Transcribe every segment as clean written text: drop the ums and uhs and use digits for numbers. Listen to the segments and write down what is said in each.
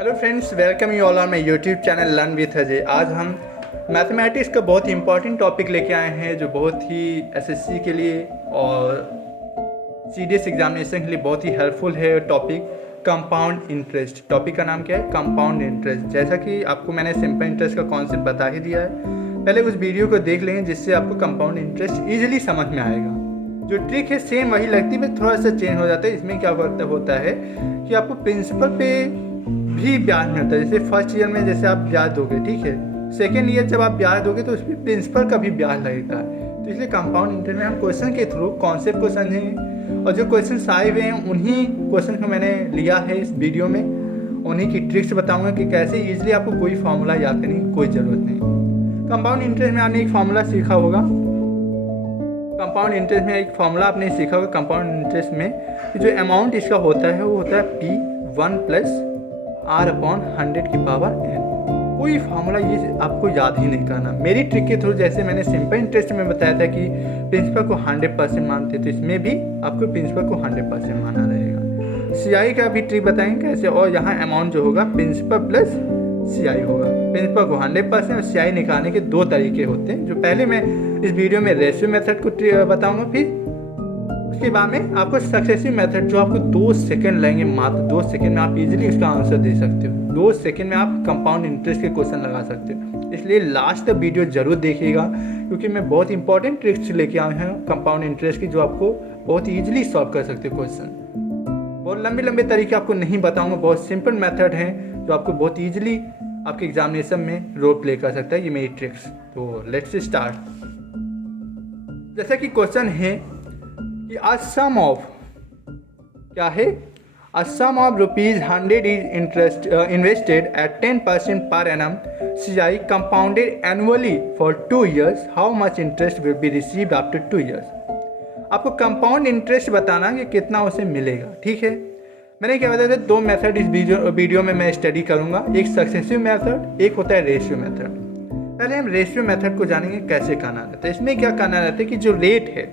Hello friends, welcome you all on my YouTube channel learn with Ajay. आज हम mathematics का बहुत ही इंपॉर्टेंट टॉपिक लेके आए हैं जो बहुत ही एसएससी के लिए और सीडीएस एग्जामिनेशन के लिए बहुत ही हेल्पफुल है। Topic compound interest. टॉपिक का नाम क्या है? Compound interest. जैसा कि आपको मैंने सिंपल इंटरेस्ट का कॉन्सेप्ट बता ही दिया है, पहले उस वीडियो को देख लेंगे जिससे आपको कंपाउंड इंटरेस्ट ईजिली समझ में आएगा। जो ट्रिक है सेम वही लगती है, थोड़ा सा चेंज हो जाता है। इसमें क्या होता है कि आपको प्रिंसिपल पे भी ब्याज मिलता है। जैसे फर्स्ट ईयर में जैसे आप ब्याज दोगे, ठीक है, सेकेंड ईयर जब आप ब्याज दोगे तो उसमें प्रिंसिपल का भी ब्याज लगेगा। तो इसलिए कंपाउंड इंटरेस्ट में हम क्वेश्चन के थ्रू कॉन्सेप्ट को समझेंगे और जो क्वेश्चन आए हुए हैं उन्हीं क्वेश्चन को मैंने लिया है इस वीडियो में। उन्हीं की ट्रिक्स बताऊंगा कि कैसे ईजिली आपको कोई फार्मूला याद करने की कोई ज़रूरत नहीं। कंपाउंड इंटरेस्ट में आपने एक फार्मूला सीखा होगा। कंपाउंड इंटरेस्ट में एक फार्मूला आपने सीखा होगा। कंपाउंड इंटरेस्ट में जो अमाउंट इसका होता है वो होता है P1 + R/100 की पावर n। कोई फार्मूला ये आपको याद ही नहीं करना। मेरी ट्रिक के थ्रू जैसे मैंने सिंपल इंटरेस्ट में बताया था कि प्रिंसिपल को 100% मानते, तो इसमें भी आपको प्रिंसिपल को 100% मानना रहेगा। CI का भी ट्रिक बताएंगे कैसे, और यहाँ अमाउंट जो होगा प्रिंसिपल + CI होगा। प्रिंसिपल को 100% और CI निकालने के दो तरीके होते हैं, जो पहले मैं इस वीडियो में रेशियो मेथड को बताऊंगा, फिर उसके बाद में आपको सक्सेसिव मेथड जो आपको 2 सेकंड लगेंगे, मात्र 2 सेकंड में आप इजीली इसका आंसर दे सकते हो। 2 सेकंड में आप कंपाउंड इंटरेस्ट के क्वेश्चन लगा सकते हो। इसलिए लास्ट तक वीडियो जरूर देखिएगा, क्योंकि मैं बहुत इंपॉर्टेंट ट्रिक्स लेके आए हैं कंपाउंड इंटरेस्ट की, जो आपको बहुत ईजिली सॉल्व कर सकते हो क्वेश्चन। बहुत लंबे लंबे तरीके आपको नहीं बताऊंगा, बहुत सिंपल मेथड हैं जो आपको बहुत ईजिली आपके एग्जामिनेशन में रोल प्ले कर सकता है। ये मेरी ट्रिक्स। तो लेट्स स्टार्ट। जैसा कि क्वेश्चन है कि अ सम ऑफ क्या है, a sum of ₹100 is invested at 10% per annum CI compounded annually for 2 years, how much interest will be received after 2 years। आपको कंपाउंड इंटरेस्ट बताना कि कितना उसे मिलेगा, ठीक है। मैंने क्या बताया था, 2 मेथड इस वीडियो में मैं स्टडी करूंगा। एक सक्सेसिव मेथड, एक होता है रेशियो मेथड। पहले हम रेशियो मेथड को जानेंगे कैसे करना रहता है। इसमें क्या करना रहता है कि जो रेट है,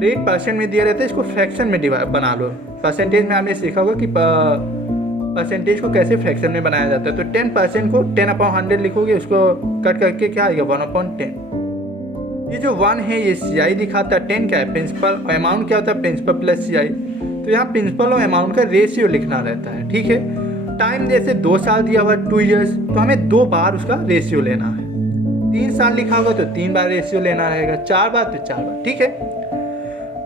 रेट परसेंट में दिया रहता है, इसको फ्रैक्शन में बना लो। परसेंटेज में आपने सीखा होगा कि परसेंटेज को कैसे फ्रैक्शन में बनाया जाता है। तो 10% को 10/100 लिखोगे, उसको कट करके क्या आएगा 1/10। ये जो 1 है ये CI दिखाता है, 10 क्या है प्रिंसिपल, और अमाउंट क्या होता है प्रिंसिपल + CI। तो यहाँ प्रिंसिपल और अमाउंट का रेशियो लिखना रहता है, ठीक है। टाइम जैसे 2 साल दिया हुआ 2 years, तो हमें 2 बार उसका रेशियो लेना है। 3 साल लिखा होगा तो 3 बार रेशियो लेना रहेगा, 4 बार तो 4 बार, ठीक है।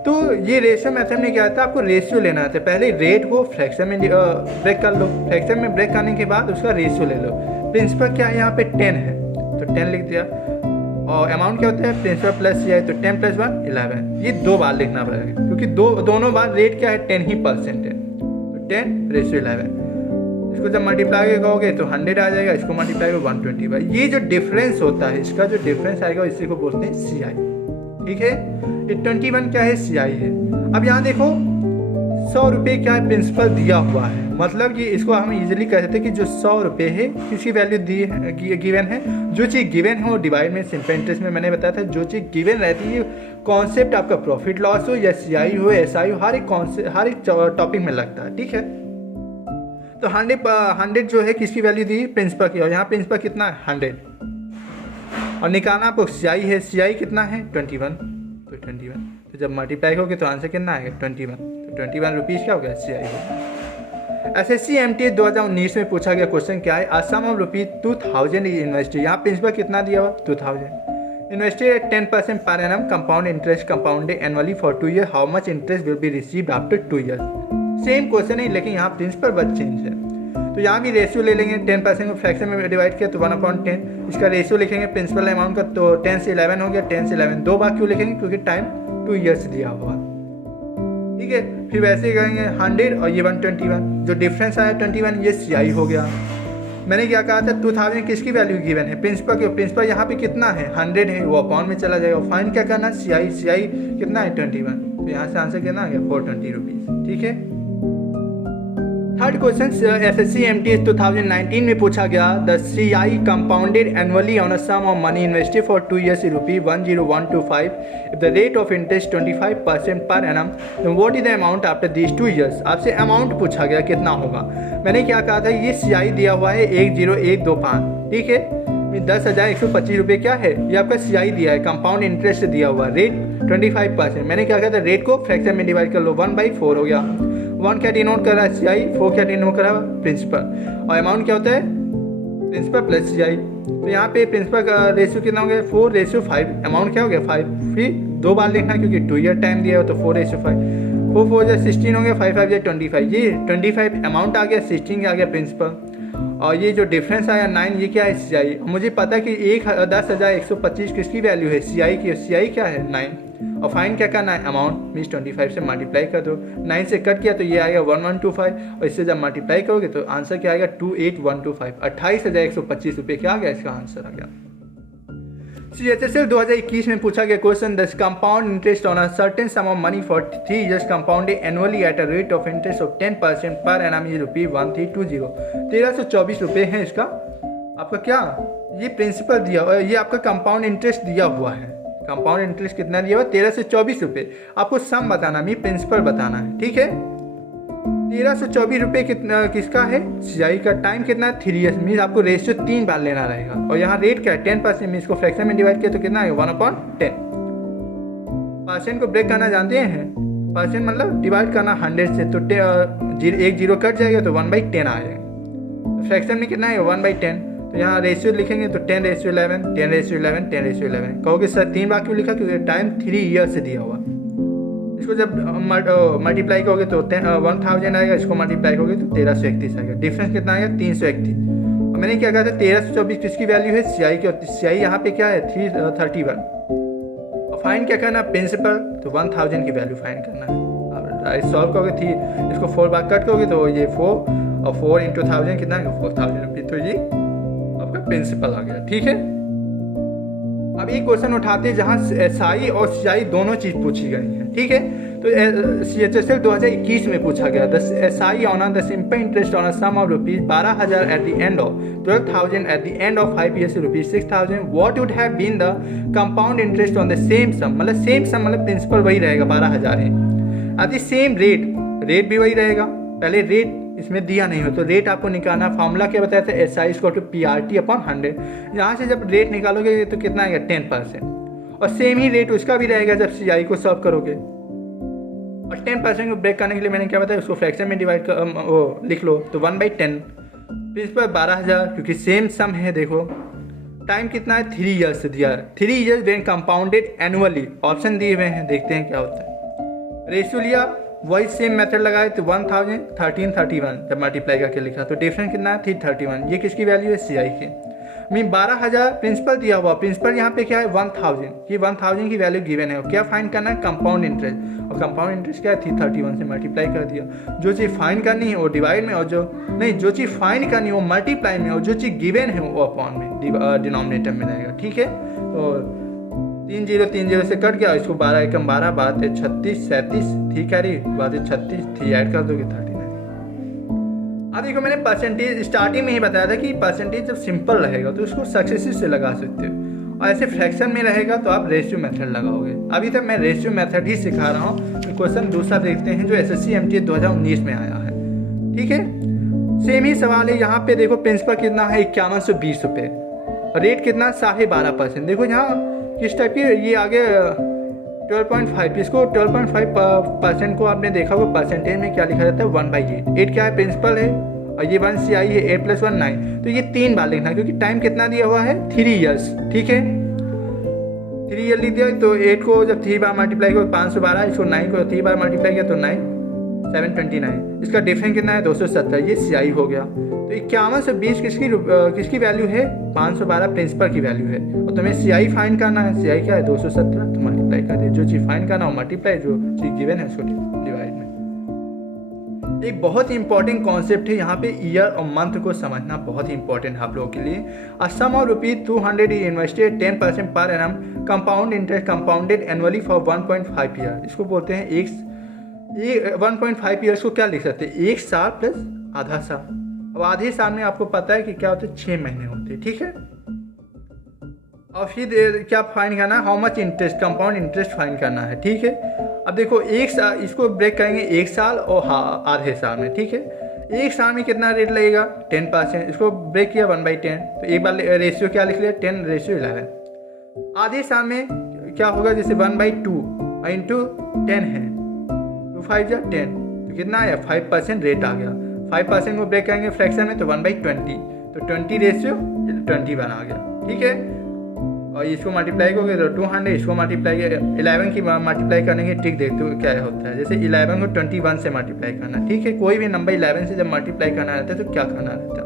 तो ये रेशियो मेथड में क्या होता है, आपको रेशियो लेना होता है। पहले रेट को फ्रैक्शन में ब्रेक कर लो, फ्रैक्शन में ब्रेक करने के बाद उसका रेशियो ले लो। प्रिंसिपल क्या है यहाँ पे 10 है तो 10 लिख दिया, और अमाउंट क्या होता है प्रिंसिपल + CI, तो 10 + 1 11। ये 2 बार लिखना पड़ेगा, क्योंकि दोनों बार रेट क्या है 10 ही % है, तो 10 रेशियो 11। इसको जब मल्टीप्लाई करोगे तो 100 आ जाएगा, इसको मल्टीप्लाई करो 120। ये जो डिफरेंस होता है, इसका जो डिफरेंस आएगा इसी को बोलते हैं CI, ठीक है। ये 21 क्या है CI है। अब यहाँ देखो 100 रुपये क्या है प्रिंसिपल दिया हुआ है, मतलब कि इसको हम इजीली कह सकते हैं कि जो 100 रुपये है किसकी वैल्यू दी है, गिवन है। जो चीज़ गिवन है वो डिवाइड में सिंपल इंटरेस्ट में मैंने बताया था, जो चीज़ गिवन रहती है कॉन्सेप्ट आपका प्रॉफिट लॉस हो या CI हो SI हो, हर एक टॉपिक में लगता है, ठीक है। तो 100 जो है किसकी वैल्यू दी प्रिंसिपल की, और यहाँ प्रिंसिपल कितना है 100, और निकालना आपको CI है। CI कितना है 21, तो 21, तो जब मल्टीप्लाई होगे तो आंसर कितना आएगा 21, तो 21 रुपीज़ क्या हो गया CI हो। SSC MT 2019 में पूछा गया क्वेश्चन क्या है, a sum of ₹2000 is invested. यहाँ प्रिंसिपल कितना दिया हुआ 2000, invested at 10% per annum compound interest compounded annually for 2 years, how much interest will be received after 2 years। Same question है, लेकिन यहाँ प्रिंसिपल बस चेंज है। तो यहाँ भी रेशियो ले लेंगे, 10% को फ्रैक्शन में डिवाइड किया तो 1/10। इसका रेशियो लिखेंगे प्रिंसिपल अमाउंट का, तो 10 से 11 हो गया, 10 से 11 2 बार क्यों लिखेंगे, क्योंकि टाइम 2 years दिया हुआ, ठीक है। फिर वैसे ही करेंगे 100 और ये 121, जो डिफरेंस आया 21 ये CI हो गया। मैंने क्या कहा था 2000 किसकी वैल्यू गिवन है प्रिंसिपल की, प्रिंसिपल यहाँ पे कितना है 100 है, वो अपॉन में चला जाएगा। फाइन क्या करना CI कितना है 21, तो यहाँ से आंसर कितना आ गया 420 रुपीज़, ठीक है। थर्ड क्वेश्चन SSC MT 2019 में पूछा गया, the CI compounded annually on a sum of money invested for 2 years ₹10125, if the rate of interest 25% per annum, what is the amount after these 2 years। आपसे amount पूछा गया कितना होगा। मैंने क्या कहा था, ये CI दिया हुआ है 10125, ठीक है। 10,125 रुपये क्या है, ये आपका CI दिया है, कंपाउंड इंटरेस्ट दिया हुआ, रेट 25%। मैंने क्या कहा था, रेट को फ्रैक्शन में डिवाइड कर लो, 1/4 हो गया। 1 क्या डिनोट कर रहा है, CI, 4 क्या डिनोट कर रहा है, प्रिंसिपल, और अमाउंट क्या होता है, प्रिंसिपल प्लस CI। तो यहाँ पे प्रिंसिपल का रेशियो कितना हो गया, 4:5, अमाउंट क्या हो गया 5, फिर 2 बार लिखना क्योंकि 2 ईयर टाइम दिया हो, तो 4:5, 4 4 16 हो गया, 5 5 25, ये 25 अमाउंट आ गया, 16 आ गया प्रिंसिपल, और ये जो डिफरेंस आया 9, ये क्या है, CI। मुझे पता है कि 10,125 किसकी वैल्यू है, CI की, CI क्या है 9, और फाइन क्या करना है, अमाउंट मीन्स 25 से मल्टीप्लाई कर दो, 9 से कट किया तो ये आएगा 1125, और इससे जब मल्टीप्लाई करोगे तो आंसर क्या आएगा 28125, 28,125 रुपये क्या आ गया, इसका आंसर आ गया। CHSL 2021 में पूछा गया question, the compound interest on a certain some of money for 3 years compounded annually at a rate of interest of 10% per annum is ₹1320। 1324 रुपये है इसका आपका क्या, ये प्रिंसिपल दिया हुआ, ये आपका कंपाउंड इंटरेस्ट दिया हुआ है। कंपाउंड इंटरेस्ट कितना दिया हुआ, 1324 रुपये। आपको सम बताना, मी प्रिंसिपल बताना है, ठीक है। 1324 रुपये कितना किसका है, CI का। टाइम कितना है, 3 years, मीन्स आपको रेशियो 3 बार लेना रहेगा, और यहाँ रेट क्या है 10%, मीन्स को फ्रैक्शन में डिवाइड किया तो कितना है 1/10। परसेंट को ब्रेक करना जानते हैं, परसेंट मतलब डिवाइड करना 100 से, तो 1 0 कट जाएगा तो 1/10 आ जाएगा। तो फ्रैक्शन में कितना है 1/10, तो यहाँ रेशियो लिखेंगे तो 10:11, 10:11, 10:11। कहोगे सर 3 बार क्यों लिखा, क्योंकि टाइम 3 ईयर से दिया हुआ। इसको जब मल्टीप्लाई करोगे तो 1000 आएगा, इसको मल्टीप्लाई करोगे तो 1331 आएगा। डिफरेंस कितना आएगा 331। और मैंने क्या कहा था 1324 किसकी वैल्यू है, CI की, और CI यहाँ पे क्या है 331। और फाइन क्या करना, प्रिंसिपल, तो 1000 की वैल्यू फाइन करना है। अब सॉल्व करोगे इसको 4 बार कट करोगे तो ये 4, और 4 × 1000 कितना है 4000 रुपये, तो ये आपका प्रिंसिपल आ गया, ठीक है। अब ये क्वेश्चन उठाते हैं जहाँ SI और CI दोनों चीज़ पूछी गई हैं, ठीक है। तो CHSL 2021 में पूछा गया, the SI on the simple interest on a sum of ₹12,000 at the end of 12,000 at the end of 5 years ₹6,000, what would have been the compound interest on the same sum, मतलब same sum मतलब principal वही रहेगा 12,000 है, at the same rate भी वही रहेगा। पहले rate इसमें दिया नहीं हो तो रेट आपको निकालना, फार्मूला क्या बताया था, SI = PRT/100। यहाँ से जब रेट निकालोगे तो कितना आएगा 10%, और सेम ही रेट उसका भी रहेगा जब CI को सॉल्व करोगे। और 10% को ब्रेक करने के लिए मैंने क्या बताया, उसको फ्रैक्शन में डिवाइड कर लिख लो, तो 1/10। प्रिंसिपल 12,000 क्योंकि सेम सम है। देखो टाइम कितना है 3 years से दिया है, 3 years when compounded annually, option दिए हुए हैं, देखते हैं क्या होता है। रेशियो लिया, वही सेम मेथड लगाए तो 1000 1331 जब मल्टीप्लाई करके लिखा तो डिफरेंस कितना है 331। ये किसकी वैल्यू है, CI की। मीन 12,000 प्रिंसिपल दिया हुआ, प्रिंसिपल यहाँ पे क्या है 1000, ये 1000 की वैल्यू गिवन है। क्या फाइंड करना है, कंपाउंड इंटरेस्ट, और कंपाउंड इंटरेस्ट क्या है 331 से मल्टीप्लाई कर दिया। जो चीज़ फाइंड करनी है वो डिवाइड में, और जो चीज़ फाइंड करनी है वो मल्टीप्लाई में, और जो चीज़ गिवन है वो अपॉन में डिनोमिनेटर में रहेगा, ठीक है। तो 3 0 से कट गया, इसको 12 एकम 12, 12 36, 37, 3 कैरी, 36, 3 ऐड कर दोगे 39। अब देखो मैंने परसेंटेज स्टार्टिंग में ही बताया था कि परसेंटेज जब सिंपल रहेगा तो उसको सक्सेसिव से लगा सकते हो, और ऐसे फ्रैक्शन में रहेगा तो आप रेशियो मेथड लगाओगे। अभी तक मैं रेशियो मेथड ही सिखा रहा हूँ। तो क्वेश्चन दूसरा देखते हैं जो SSC MT 2019 में आया है, ठीक है। सेम ही सवाल है, यहाँ पे देखो प्रिंसिपल कितना है 5120 रुपये, रेट कितना 12.5%। देखो यहाँ किस टाइप की ये आगे 12.5, इसको 12.5% को आपने देखा होगा परसेंटेज में क्या लिखा जाता है 1/8। 8 क्या है प्रिंसिपल है, और ये 1 CI है, 8 + 1 9, तो ये 3 बार लिखना क्योंकि टाइम कितना दिया हुआ है 3 years, ठीक है। 3 year लिख दिया तो 8 को जब 3 बार मल्टीप्लाई करो 512, इसको 9 को 3 बार मल्टीप्लाई किया तो 9 729, इसका डिफरेंस कितना है 270, ये CI हो गया। तो 5120 किसकी वैल्यू है 512 प्रिंसिपल की वैल्यू है, और तुम्हें CI फाइंड करना है। CI क्या है 217, तो मल्टीप्लाई कर दिया, जो चीज़ फाइंड करना हो मल्टीप्लाई, जो चीज़ गिवन है उसको डिवाइड में। एक बहुत ही इंपॉर्टेंट कॉन्सेप्ट है यहाँ पे, ईयर और मंथ को समझना बहुत ही इंपॉर्टेंट है आप लोगों के लिए। अ sum of ₹200 invested 10% per annum compound interest compounded annually for 1.5 year, इसको बोलते हैं ये 1.5 years को क्या लिख सकते हैं, 1 साल प्लस आधा साल। अब आधे साल में आपको पता है कि क्या होते हैं 6 महीने होते हैं, ठीक है। और फिर क्या फाइंड करना है, how much interest, compound interest find करना है, ठीक है। अब देखो 1 साल, इसको ब्रेक करेंगे 1 साल और आधे साल में, ठीक है। एक साल में कितना रेट लगेगा 10%, इसको ब्रेक किया 1/10, तो एक बार रेशियो क्या लिख लिया 10:11। आधे साल में क्या होगा, जैसे 1/2 इंटू 10 है, 2 5 जा 10, तो कितना आया 5% रेट आ गया। 5% को ब्रेक करेंगे फ्रैक्शन में तो 1/20, तो 20:20 बना गया, ठीक है। और इसको मल्टीप्लाई करोगे तो 200, इसको मल्टीप्लाई 11 की मल्टीप्लाई करने की ट्रिक देखते हो क्या होता है। जैसे 11 को 21 से मल्टीप्लाई करना, ठीक है। कोई भी नंबर 11 से जब मल्टीप्लाई करना रहता है तो क्या करना रहता है,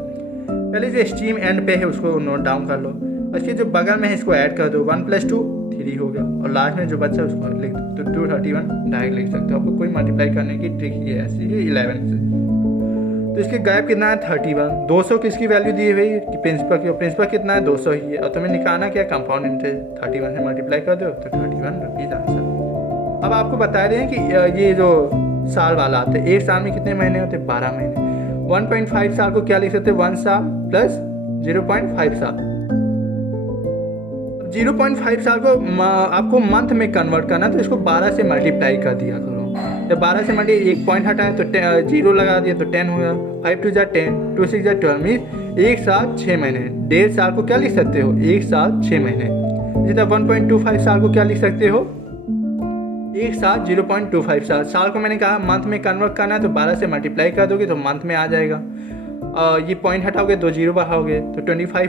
पहले जो स्ट्रीम एंड पे है उसको नोट डाउन कर लो, उसके जो बगल में है इसको ऐड कर दो, 1 + 2 3 हो गया, और लास्ट में जो बच्चा है उसको लिख दो, तो 231 डायरेक्ट लिख सकते हो। आपको कोई मल्टीप्लाई करने की ट्रिक ये ऐसी है 11 से। तो इसके गैप कितना है 31, 200 किसकी वैल्यू दी हुई है कि प्रिंसिपल की, और प्रिंसिपल कितना है 200 ही है, और तुम्हें निकालना क्या कंपाउंड इंटरेस्ट 31 से मल्टीप्लाई कर दो तो 31 रुपीज़ आंसर। अब आपको बता रहे हैं कि ये जो साल वाला आता है, एक साल में कितने महीने होते हैं 12 महीने। 1.5 साल को क्या लिख सकते हैं 1 साल प्लस 0.5 साल। 0.5 साल को आपको मंथ में कन्वर्ट करना, तो इसको 12 से मल्टीप्लाई कर दिया करो। जब 12 से मल्टी एक पॉइंट हटाए तो 0 लगा दिया तो 10 हो गया, 5 2 जा 10, 2 6 जा 12 मीन 1 साल 6 महीने। 1.5 साल को क्या लिख सकते हो 1 साल 6 महीने। जितना 1.25 साल को क्या लिख सकते हो 1 साल 0.25 साल। साल को मैंने कहा मंथ में कन्वर्ट करना है तो 12 से मल्टीप्लाई कर दोगे तो मंथ में आ जाएगा। ये पॉइंट हटाओगे 2 0 बढ़ाओगे तो 25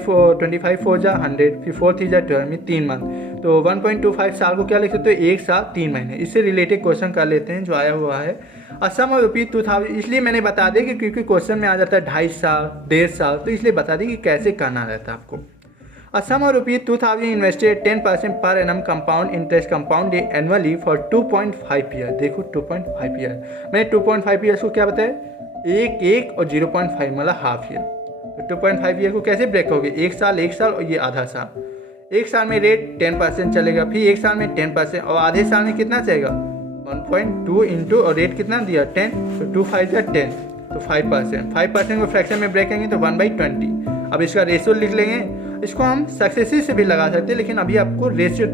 4 जा 100, फिर 4 3 जा 12 में 3 मंथ। तो 1.25 साल को क्या लिख सकते हो 1 साल 3 महीने। इससे रिलेटेड क्वेश्चन कर लेते हैं जो आया हुआ है असम और रुपीज़ 2000। इसलिए मैंने बता दिया कि क्योंकि क्वेश्चन में आ जाता है 2.5 साल 1.5 साल, तो इसलिए बता दी कि कैसे करना रहता है आपको। असम और rupees 2000 invested 10% per annum compound interest compound annually for 2.5 year. देखो 2.5 ईयर, मैंने 2.5 ईयर्स को क्या बताया 1 और 0.5 मतलब हाफ ईयर। तो 2.5 ईयर को कैसे ब्रेक होगे 1 साल और ये आधा साल। 1 साल में रेट 10% चलेगा, फिर 1 साल में 10%, और आधे साल में कितना चलेगा 1.2 इंटू और रेट कितना दिया 10, तो 2 5 जा 10, तो 5% को फ्रैक्शन में ब्रेक करेंगे तो 1/20। अब इसका रेशियो लिख लेंगे, इसको हम सक्सेसिव से भी लगा सकते हैं, लेकिन अभी आपको रेशियो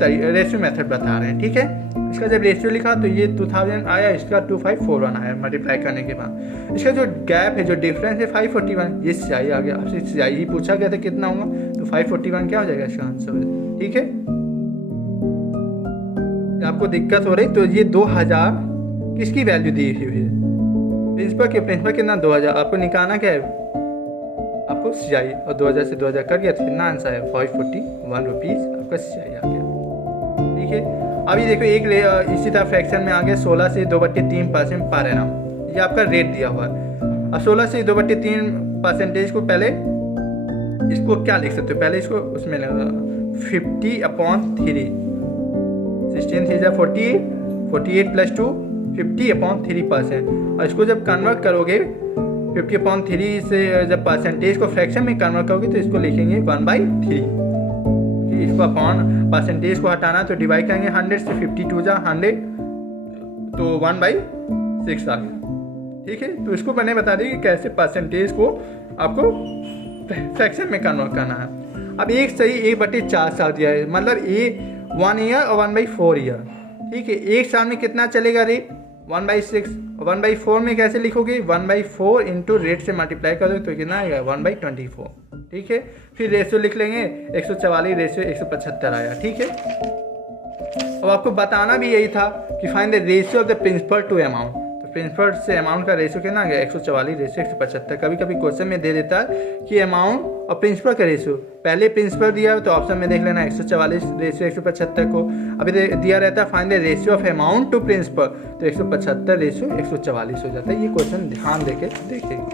मेथड बता रहे हैं, ठीक है। इसका जब रेशियो लिखा तो ये 2000 आया, इसका 2541 आया मल्टीप्लाई करने के बाद। इसका जो गैप है जो डिफरेंस है 541, ये CI आ गया। आपसे CI ही पूछा गया था कितना होगा, तो 541 क्या हो जाएगा इसका आंसर, ठीक है। आपको दिक्कत हो रही तो ये 2000 किसकी वैल्यू दी हुई है प्रिंसिपल कितना 2000, आपको निकालना क्या है आपको CI, और 2000 से 2000 कर गया तो कितना आंसर है 541 रुपीज़ आपका CI आ गया, ठीक है। अभी देखो एक इसी तरह फ्रैक्शन में आ गया 16 से 2/3% पर एनम, ये आपका रेट दिया हुआ है। अब 16 से 2/3% को पहले इसको क्या लिख सकते हो, पहले इसको उसमें 50/3, 16 3 जा 48 + 2 50/3%, और इसको जब कन्वर्ट करोगे 50/3 से जब परसेंटेज को फ्रैक्शन में कन्वर्ट करोगे तो इसको लिखेंगे 1/3। इसको अपॉन परसेंटेज को हटाना तो डिवाइड करेंगे 100 से, 52 जा 100 तो 1/6 आ गया, ठीक है। तो इसको मैंने बता दिया कि कैसे परसेंटेज को आपको फ्रैक्शन में कन्वर्ट करना है। अब एक सही 1/4 साल दिया है, मतलब ये 1 ईयर और 1/4 ईयर, ठीक है। एक साल में कितना चलेगा रेट 1/6, 1/4 में कैसे लिखोगे 1/4 इंटू रेट से मल्टीप्लाई कर दो तो कितना आएगा 1/24, ठीक है। फिर रेशियो लिख लेंगे 144 रेशियो 175 आया, ठीक है। अब आपको बताना भी यही था कि find the ratio of the principal to amount, तो प्रिंसिपल से अमाउंट का रेशियो कितना आ गया 144 रेशियो 175। कभी कभी क्वेश्चन में दे देता है कि अमाउंट और प्रिंसिपल का रेशियो, पहले प्रिंसिपल दिया तो ऑप्शन में देख लेना 144 रेशियो 175 को। अभी दिया रहता है find the ratio of amount to principal, तो 175 रेशियो 144 हो जाता है। ये क्वेश्चन ध्यान देके देखेंगे।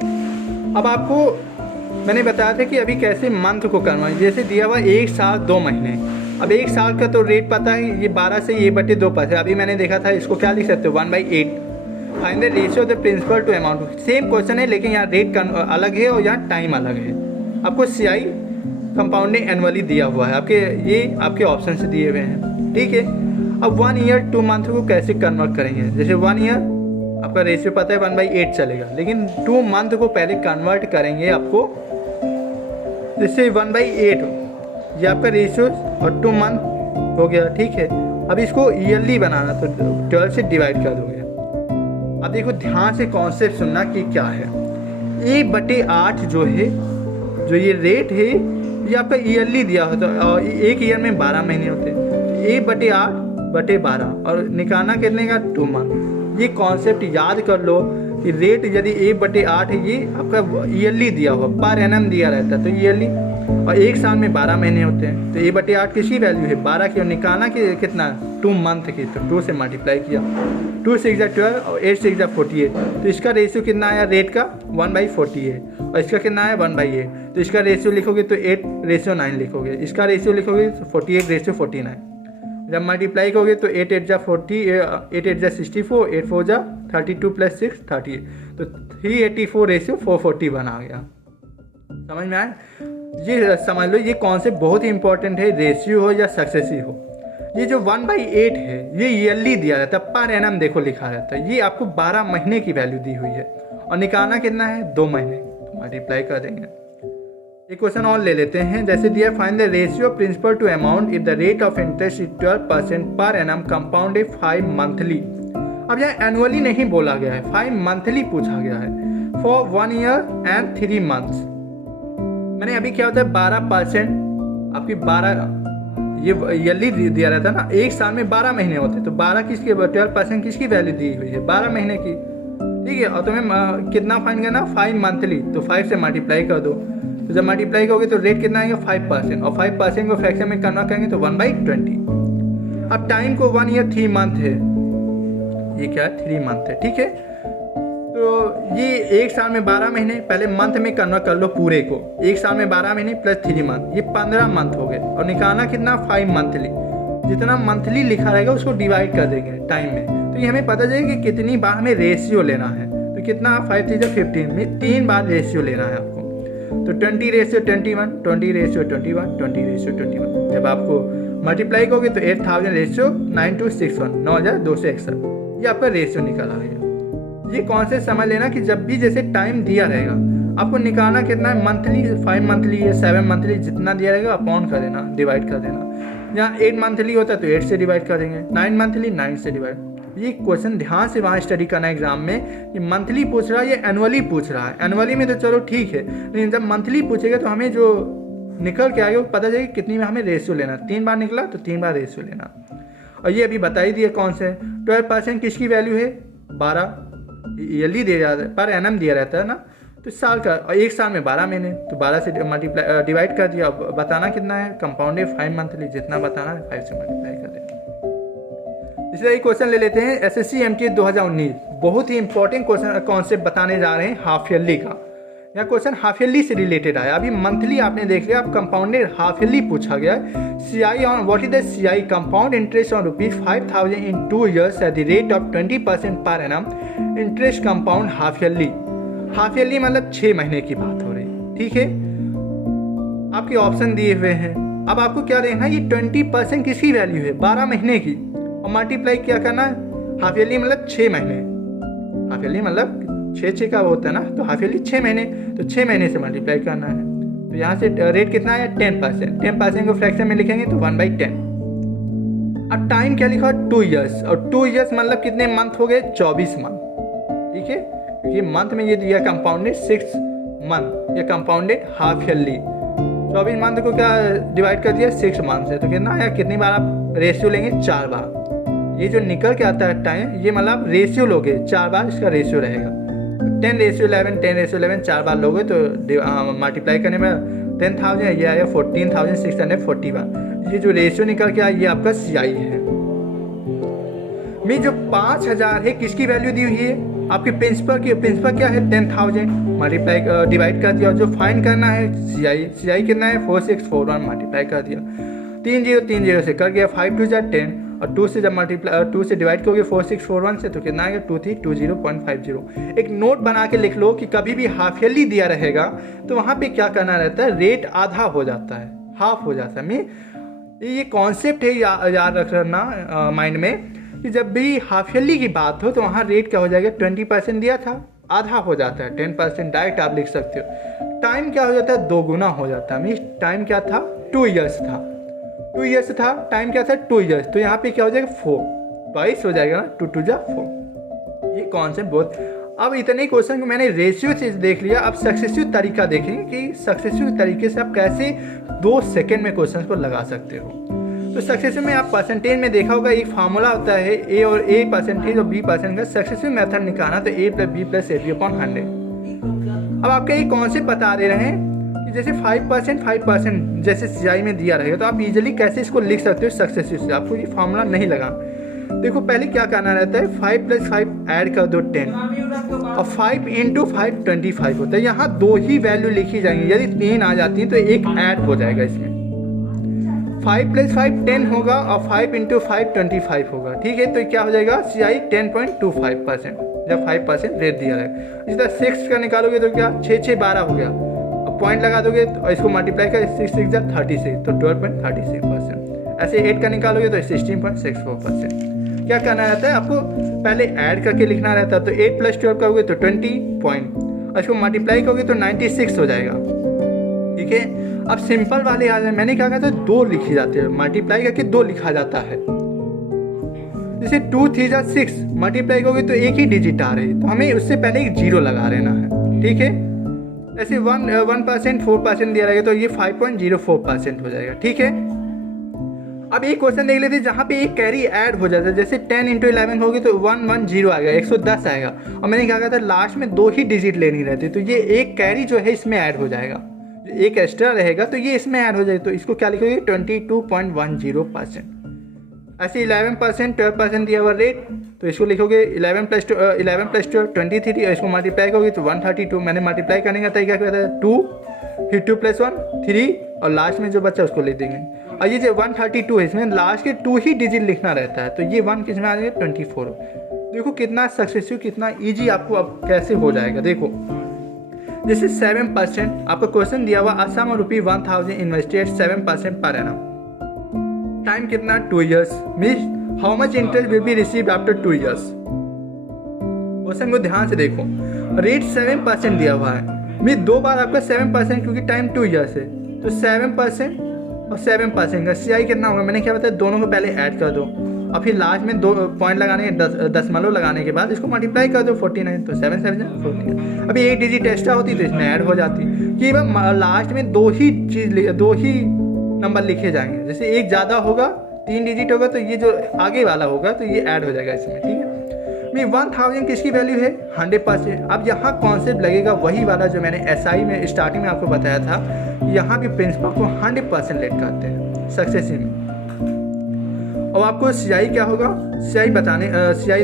अब आपको मैंने बताया था कि अभी कैसे मंथ को करना है, जैसे दिया हुआ 1 साल 2 महीने। अब 1 साल का तो रेट पता है, ये 12 से ये बटे 2 पास है। अभी मैंने देखा था इसको क्या लिख सकते हो 1/8। Find the ratio of the principal to amount, same question है लेकिन यहाँ रेट अलग है और यहाँ टाइम अलग है। आपको CI कंपाउंडिंग एनुअली दिया हुआ है, आपके ऑप्शन से दिए हुए हैं, ठीक है। अब 1 ईयर 2 मंथ को कैसे कन्वर्ट करेंगे, जैसे 1 ईयर आपका रेशियो पता है 1/8 चलेगा, लेकिन 2 मंथ को पहले कन्वर्ट करेंगे आपको, जैसे 1/8 ये आपका रेशियो और 2 मंथ हो गया, ठीक है। अब इसको ईयरली बनाना तो 12 से डिवाइड कर दोगे। अब देखो ध्यान से कॉन्सेप्ट सुनना कि क्या है। 1/8 जो है, जो ये रेट है, ये आपका ईयरली दिया होता है और एक ईयर में 12 महीने होते हैं। 1/8/12 और निकालना कितने का 2 मंथ। ये कॉन्सेप्ट याद कर लो कि रेट यदि 1/8 है, ये आपका ईयरली दिया हुआ, पर एनम दिया रहता है, तो ईयरली, और एक साल में 12 महीने होते हैं, तो 1/8 किसकी वैल्यू है 12 की, और निकालना कि कितना 2 मंथ की, तो 2 से मल्टीप्लाई किया, 2 से 12 और 8 से 48, तो इसका रेशियो कितना आया रेट का 1/48 और इसका कितना आया 1/8, तो इसका रेशियो लिखोगे तो 8:9 लिखोगे, इसका रेशियो लिखोगे तो 48:49। जब मल्टीप्लाई करोगे तो 8 8 जा 40, 8 8 जा 64, 8 4 जा 32 + 6 38, तो 384:440 बना गया। समझ में आए? ये समझ लो, ये कॉन्सेप्ट बहुत ही इंपॉर्टेंट है, रेशियो हो या सक्सेसिव हो। ये जो 1/8 है, ये ईयरली दिया रहता है, पर एनम देखो लिखा रहता है, ये आपको 12 महीने की वैल्यू दी हुई है, और निकालना कितना है 2 महीने, तो मल्टीप्लाई कर देंगे। एक क्वेश्चन और ले लेते हैं, जैसे दिया find the ratio principal to amount if the rate of interest is 12% per annum compounded 5 monthly. अब यहाँ एनुअली नहीं बोला गया है, 5 मंथली पूछा गया है, फॉर 1 ईयर एंड 3 मंथ्स। मैंने अभी क्या होता है 12% आपकी 12, ये ईयरली दिया रहता है ना, एक साल में 12 महीने होते हैं, तो 12 किसकी 12% किसकी वैल्यू दी हुई है 12 महीने की, ठीक है। और तुम्हें कितना फाइंड करना 5 मंथली, तो 5 से मल्टीप्लाई कर दो, तो जब मल्टीप्लाई करोगे तो रेट कितना आएगा 5%, और 5% को फ्रैक्शन में कन्वर्ट करेंगे तो 1/20। अब टाइम को 1 ईयर 3 मंथ है, ये क्या है 3 मंथ है, ठीक है। तो ये एक साल में 12 महीने, पहले मंथ में कन्वर्ट कर लो पूरे को, एक साल में 12 महीने प्लस 3 मंथ, ये 15 मंथ हो गए, और निकालना कितना 5 मंथली, जितना मंथली लिखा रहेगा उसको डिवाइड कर देंगे टाइम में, तो ये हमें पता चलेगा कि कितनी बार हमें रेशियो लेना है, तो कितना 5 3 जा 15 में 3 बार रेशियो लेना है आपको, तो 20:21, 20:21, 20:21। जब आपको मल्टीप्लाई करोगे तो 8000:9261, 9261, ये आपका रेशियो निकाला गया। ये कॉन्सेप्ट समझ लेना कि जब भी जैसे टाइम दिया रहेगा, आपको निकालना कितना है मंथली, 5 मंथली या 7 मंथली, जितना दिया रहेगा अपॉन कर देना, डिवाइड कर देना। जहाँ 8 मंथली होता है तो 8 से डिवाइड कर देंगे, 9 मंथली 9 से डिवाइड। ये क्वेश्चन ध्यान से वहाँ स्टडी करना एग्जाम में, कि मंथली पूछ रहा है या एनुअली पूछ रहा है। एनुअली में तो चलो ठीक है, लेकिन जब मंथली पूछेगा तो हमें जो निकल के आएगा वो पता चलेगा कितनी में हमें रेशियो लेना, 3 बार निकला तो 3 बार रेशियो लेना। और ये अभी बता ही दिया कौन से 12% किसकी वैल्यू है 12, ईयरली दिया जाता है, पर एनम दिया रहता है ना, तो साल का, और एक साल में 12 महीने, तो 12 से मल्टीप्लाई डिवाइड कर दिया। अब बताना कितना है कंपाउंडेड 5 मंथली, जितना बताना है 5 से मल्टीप्लाई कर देना। इसलिए एक क्वेश्चन ले लेते हैं SSC MT 2019, बहुत ही इंपॉर्टेंट क्वेश्चन कॉन्सेप्ट बताने जा रहे हैं हाफ ईयरली का। यह क्वेश्चन हाफ ईयरली से रिलेटेड आया, अभी मंथली आपने देख लिया, अब कंपाउंडेड हाफ ईयरली पूछा गया है। CI on what is the CI compound interest on ₹5,000 in 2 years at the rate of 20% per annum interest compound half yearly. Half yearly मतलब 6 महीने की बात हो रही, ठीक है। आपके ऑप्शन दिए हुए हैं, अब आपको क्या देखना है, ये 20% किसकी वैल्यू है 12 महीने की, और मल्टीप्लाई क्या करना है, हाफ ईयरली मतलब 6 महीने, हाफ ईयरली मतलब 6 का होता है ना, तो हाफ ईयरली 6 महीने, तो 6 महीने से मल्टीप्लाई करना है। तो यहाँ से रेट कितना है 10%, 10% को फ्रैक्शन में लिखेंगे तो 1/10। अब टाइम क्या लिखा 2 years, और 2 years मतलब कितने मंथ हो गए 24 मंथ, ठीक है, क्योंकि मंथ में ये दिया कंपाउंडेड 6 मंथ, या कंपाउंडेड हाफ ईयरली। 24 मंथ को क्या डिवाइड कर दिया 6 मंथ से, तो कितना आया, कितनी बार आप रेशियो लेंगे 4 बार। ये जो निकल के आता है टाइम, ये मतलब रेशियो लोगे 4 बार, इसका रेशियो रहेगा 10:11, 10:11 4 बार लोगे तो मल्टीप्लाई करने में 10,000, ये आया 14,641। ये जो रेशियो निकल के आया ये आपका CI है। में जो 5,000 है किसकी वैल्यू दी हुई है आपके प्रिंसिपल की, प्रिंसिपल क्या है 10,000, मल्टीप्लाई डिवाइड कर दिया। और जो फाइंड करना है CI कितना है 4641, मल्टीप्लाई कर दिया, 3 0 से कर गया, 5 2 जा 10, और 2 से जब मल्टीप्लाई 2 से डिवाइड करोगे 4641 से, तो कितना आएगा 2320.50। एक नोट बना के लिख लो कि कभी भी हाफ ईयरली दिया रहेगा तो वहाँ पे क्या करना रहता है, रेट आधा हो जाता है, हाफ हो जाता है। मैं ये कॉन्सेप्ट है याद रखना माइंड में, कि जब भी हाफ ईयरली की बात हो तो वहाँ रेट क्या हो जाएगा 20% दिया था, आधा हो जाता है 10%, डायरेक्ट आप लिख सकते हो। टाइम क्या हो जाता है 2 गुना हो जाता है। मीन्स टाइम क्या था 2 years था, 2 years था, टाइम क्या था 2 years, तो यहाँ पे क्या हो जाएगा 4, 22 हो जाएगा ना, 2 2 जा 4। ये कॉन्सेप्ट बहुत अब इतने क्वेश्चन को मैंने रेशियो से देख लिया, अब सक्सेसिव तरीका देखेंगे कि सक्सेसिव तरीके से आप कैसे 2 सेकंड में क्वेश्चन को लगा सकते हो। तो सक्सेसिव में आप परसेंटेज में देखा होगा, एक फार्मूला होता है ए और ए परसेंटेज और बी परसेंट का। सक्सेसिव मेथड निकालना तो A plus B plus A B upon 100। अब आपके ये कॉन्सेप्ट बता दे रहे हैं कि जैसे 5% जैसे सीआई में दिया रहेगा तो आप इजीली कैसे इसको लिख सकते हो सक्सेसिव से। आपको ये फार्मूला नहीं लगा। देखो पहले क्या करना रहता है, 5 + 5 ऐड कर दो 10 और 5 × 5 25 होता है। यहाँ 2 ही वैल्यू लिखी जाएंगी, यदि 3 आ जाती है तो एक ऐड हो जाएगा इसमें। 5 + 5 10 होगा और 5 × 5 25 होगा, ठीक है। तो क्या हो जाएगा CI 10.25% जब 5% रेट दिया है। इसी तरह 6 का निकालोगे तो क्या 6 6 12 हो गया। अब पॉइंट लगा दोगे तो इसको मल्टीप्लाई कर 6 6 36 तो 12.36%। ऐसे 8 का निकालोगे तो 16.64%। क्या करना रहता है आपको, पहले ऐड करके लिखना रहता है। तो 8 + 12 करोगे तो 20 पॉइंट और इसको मल्टीप्लाई करोगे तो 96 हो जाएगा, ठीक है। अब सिंपल वाले आ जाए, मैंने क्या कहा था 2 लिखी जाती है, मल्टीप्लाई करके 2 लिखा जाता है। जैसे 2 3 जा 6 मल्टीप्लाई करोगे तो एक ही डिजिट आ रही है, तो हमें उससे पहले एक 0 लगा लेना है, ठीक है। ऐसे 1% 4% दिया रहेगा तो ये 5.04% हो जाएगा, ठीक है। अब एक क्वेश्चन देख लेते हैं जहाँ पे एक कैरी ऐड हो जाता है। जैसे 10 × 11 होगी तो 110 आएगा, 110 आएगा। और मैंने क्या कहा था लास्ट में 2 ही डिजिट लेनी रहती, तो ये एक कैरी जो है इसमें ऐड हो जाएगा, एक एक्स्ट्रा रहेगा तो ये इसमें ऐड हो जाएगा। तो इसको क्या लिखोगे 22.10%। ऐसे 11% 12% दिया हुआ रेट, तो इसको लिखोगे 11 + 12 23 और इसको मल्टीप्लाई करोगे तो 132। मैंने मल्टीप्लाई करने का तरीका क्या था 2 फिर 2 + 1 3 और लास्ट में जो बच्चा उसको लिख देंगे। और ये जो 132 है इसमें लास्ट के 2 ही डिजिट लिखना रहता है, तो ये 1 किस में आ जाएगा 24। देखो कितना सक्सेसिव, कितना ईजी आपको अब कैसे हो जाएगा। देखो जैसे 7% आपका क्वेश्चन दिया हुआ असम और ₹1000 इन्वेस्टेड 7% पर एनम। टाइम कितना 2 years, means how much interest will be received after 2 years। Question को ध्यान से देखो, रेट 7% दिया हुआ है, मीन्स 2 बार आपका 7% क्योंकि टाइम 2 years है, तो 7% और 7% का CI कितना होगा। मैंने क्या बताया दोनों को पहले ऐड कर दो और फिर लास्ट में 2 पॉइंट लगाने के 10 लगाने के बाद इसको मल्टीप्लाई कर दो 49, तो 7 7 49। अभी एक डिजिट एक्स्ट्रा होती तो इसमें ऐड हो जाती कि लास्ट में 2 ही नंबर लिखे जाएंगे। जैसे एक ज़्यादा होगा 3 डिजिट होगा तो ये जो आगे वाला होगा तो ये ऐड हो जाएगा इसमें, ठीक है। मैं 1000 किसकी वैल्यू है 100%। अब यहाँ कॉन्सेप्ट लगेगा वही वाला जो मैंने SI में स्टार्टिंग में आपको बताया था। यहाँ भी प्रिंसिपल को 100% लेट करते हैं सक्सेसिव में। अब आपको CI क्या होगा, CI